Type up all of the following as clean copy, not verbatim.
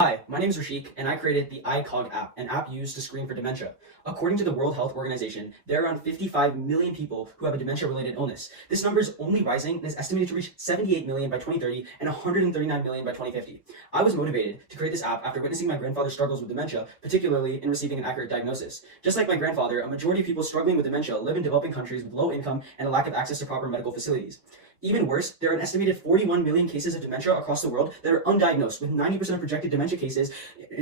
Hi, my name is Rashik, and I created the iCog app, an app used to screen for dementia. According to the World Health Organization, there are around 55 million people who have a dementia-related illness. This number is only rising and is estimated to reach 78 million by 2030 and 139 million by 2050. I was motivated to create this app after witnessing my grandfather's struggles with dementia, particularly in receiving an accurate diagnosis. Just like my grandfather, a majority of people struggling with dementia live in developing countries with low income and a lack of access to proper medical facilities. Even worse, there are an estimated 41 million cases of dementia across the world that are undiagnosed, with 90% of projected dementia cases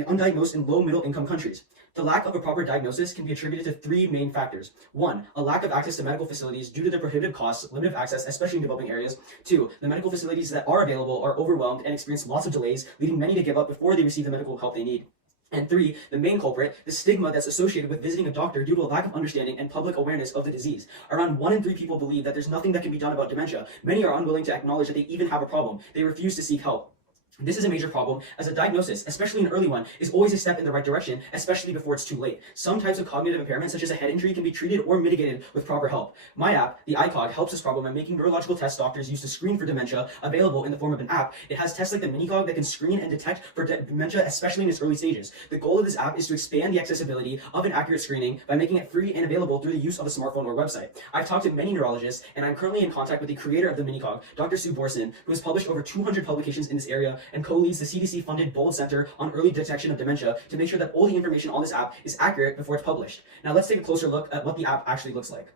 undiagnosed in low middle income countries. The lack of a proper diagnosis can be attributed to three main factors. One, a lack of access to medical facilities due to their prohibitive costs, limited access, especially in developing areas. Two, the medical facilities that are available are overwhelmed and experience lots of delays, leading many to give up before they receive the medical help they need. And three, the main culprit, the stigma that's associated with visiting a doctor due to a lack of understanding and public awareness of the disease. Around 1 in 3 people believe that there's nothing that can be done about dementia. Many are unwilling to acknowledge that they even have a problem. They refuse to seek help. This is a major problem, as a diagnosis, especially an early one, is always a step in the right direction, especially before it's too late. Some types of cognitive impairment, such as a head injury, can be treated or mitigated with proper help. My app, the iCog, helps this problem by making neurological tests doctors use to screen for dementia available in the form of an app. It has tests like the iCog that can screen and detect for dementia, especially in its early stages. The goal of this app is to expand the accessibility of an accurate screening by making it free and available through the use of a smartphone or website. I've talked to many neurologists, and I'm currently in contact with the creator of the iCog, Dr. Sue Borson, who has published over 200 publications in this area and co-leads the CDC-funded Bold Center on Early Detection of Dementia to make sure that all the information on this app is accurate before it's published. Now let's take a closer look at what the app actually looks like.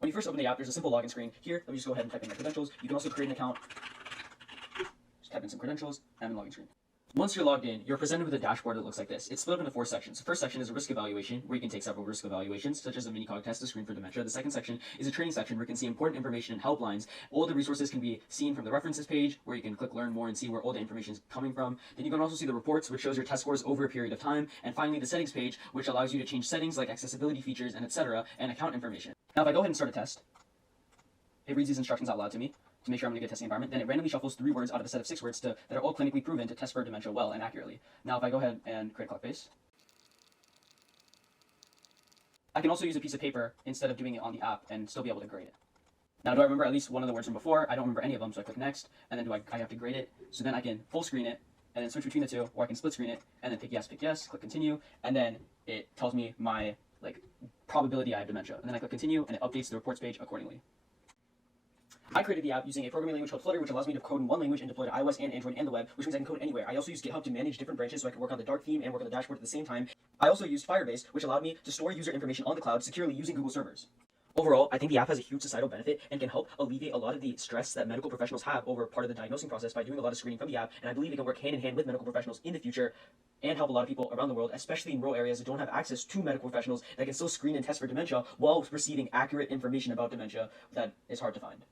When you first open the app, there's a simple login screen. Here, let me just go ahead and type in my credentials. You can also create an account. Just type in some credentials and login screen. Once you're logged in, you're presented with a dashboard that looks like this. It's split up into 4 sections. The first section is a risk evaluation, where you can take several risk evaluations, such as a mini-cog test to screen for dementia. The second section is a training section, where you can see important information and helplines. All the resources can be seen from the references page, where you can click learn more and see where all the information is coming from. Then you can also see the reports, which shows your test scores over a period of time. And finally, the settings page, which allows you to change settings like accessibility features and etc., and account information. Now, if I go ahead and start a test, it reads these instructions out loud to me to make sure I'm in a good testing environment. Then it randomly shuffles 3 words out of a set of 6 words that are all clinically proven to test for dementia well and accurately. Now, if I go ahead and create a clock face, I can also use a piece of paper instead of doing it on the app and still be able to grade it. Now, do I remember at least one of the words from before? I don't remember any of them, so I click next, and then I have to grade it. So then I can full screen it, and then switch between the two, or I can split screen it, and then pick yes, click continue, and then it tells me my probability I have dementia. And then I click continue, and it updates the reports page accordingly. I created the app using a programming language called Flutter, which allows me to code in one language and deploy to iOS and Android and the web, which means I can code anywhere. I also use GitHub to manage different branches so I can work on the dark theme and work on the dashboard at the same time. I also used Firebase, which allowed me to store user information on the cloud securely using Google servers. Overall, I think the app has a huge societal benefit and can help alleviate a lot of the stress that medical professionals have over part of the diagnosing process by doing a lot of screening from the app, and I believe it can work hand in hand with medical professionals in the future and help a lot of people around the world, especially in rural areas that don't have access to medical professionals that can still screen and test for dementia while receiving accurate information about dementia that is hard to find.